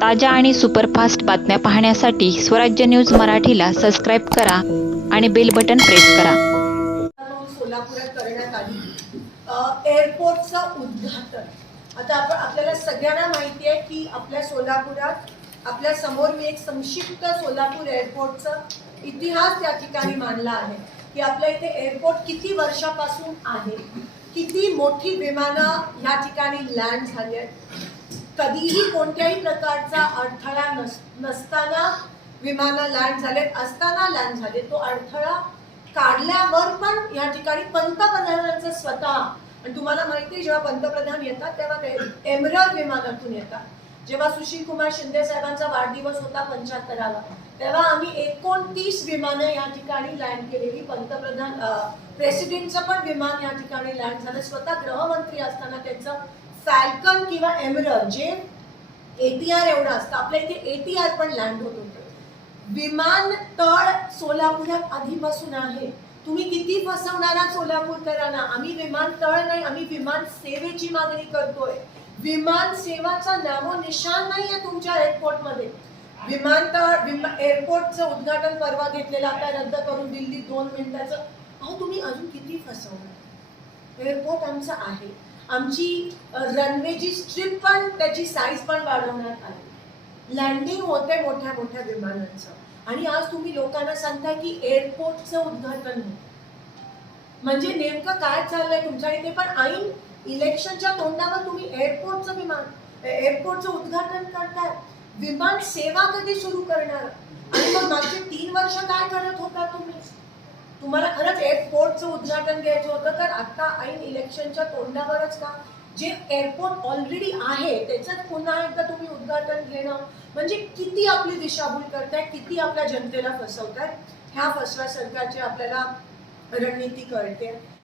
ताज्या आणि सुपरफास्ट बातम्या पाहण्यासाठी स्वराज्य न्यूज मराठीला सबस्क्राईब करा आणि बेल बटन प्रेस करा. सोलापुरात करण्यात आली. एअरपोर्टचं उद्घाटन. आता आपण आपल्याला सगळ्यांना माहिती आहे की आपल्या सोलापुरात आपल्यासमोर मी एक संक्षिप्त सोलापूर एअरपोर्टचा इतिहास त्या ठिकाणी मानला आहे की आपल्या इथे एअरपोर्ट किती वर्षापासून आहे किती मोठी विमानं ह्या ठिकाणी लँड झाली आहेत कधीही कोणत्याही प्रकारचा अडथळा नस नसताना विमानं लँड झालेत असताना लँड झाले तो अडथळा काढल्यावर पण या ठिकाणी पंतप्रधानांचं स्वतः आणि तुम्हाला माहिती आहे जेव्हा पंतप्रधान येतात तेव्हा ते एमरल विमानातून येतात. जेव्हा सुशील कुमार शिंदे साहेबांचा वाढदिवस होता पंच्याहत्तराला तेव्हा आम्ही एकोणतीस विमानं या ठिकाणी लँड केलेली. पंतप्रधान प्रेसिडेंटचं पण विमान या ठिकाणी लँड झालं. स्वतः गृहमंत्री असताना त्यांचं फॅल्कन किंवा एमरल जे एटीआर एवढं असतं. आपल्या इथे एटीआर पण लँड होत होते. विमानतळ सोलापुरात आधीपासून आहे. तुम्ही किती फसवणारा सोलापूरकरांना? आम्ही विमानतळ नाही आम्ही विमान सेवेची मागणी करतोय. विमान सेवाचा नामो निशान आहे तुमच्या एअरपोर्टमध्ये विमानतळ विमा एअरपोर्टचं उद्घाटन परवा घेतलेलं आता रद्द करून दिल्ली दोन मिनिटाचं. अहो तुम्ही अजून किती फसवणार? एअरपोर्ट आमचं आहे. आमची रनवेची स्ट्रिप पण त्याची साईज पण वाढवण्यात आली. लँडिंग होते मोठ्या मोठ्या विमानांचं. आणि आज तुम्ही लोकांना सांगता की एअरपोर्टचं उद्घाटन होतं. म्हणजे नेमकं काय चाललंय तुमच्या इथे? पण ऐन इलेक्शनच्या तोंडावर तुम्ही एअरपोर्टचं विमान एअरपोर्टचं उद्घाटन करताय. विमान सेवा कधी सुरू करणार? आणि मग मागचे तीन वर्ष काय करत होता तुम्ही? तुम्हाला खरंच एअरपोर्टचं उद्घाटन घ्यायचं होतं तर आता ऐन इलेक्शनच्या तोंडावरच का? जे एअरपोर्ट ऑलरेडी आहे त्याच्यात पुन्हा एकदा तुम्ही उद्घाटन घेणं म्हणजे किती आपली दिशाभूल करताय किती आपल्या जनतेला फसवताय ह्या फसव्या सरकारची आपल्याला रणनीती कळते.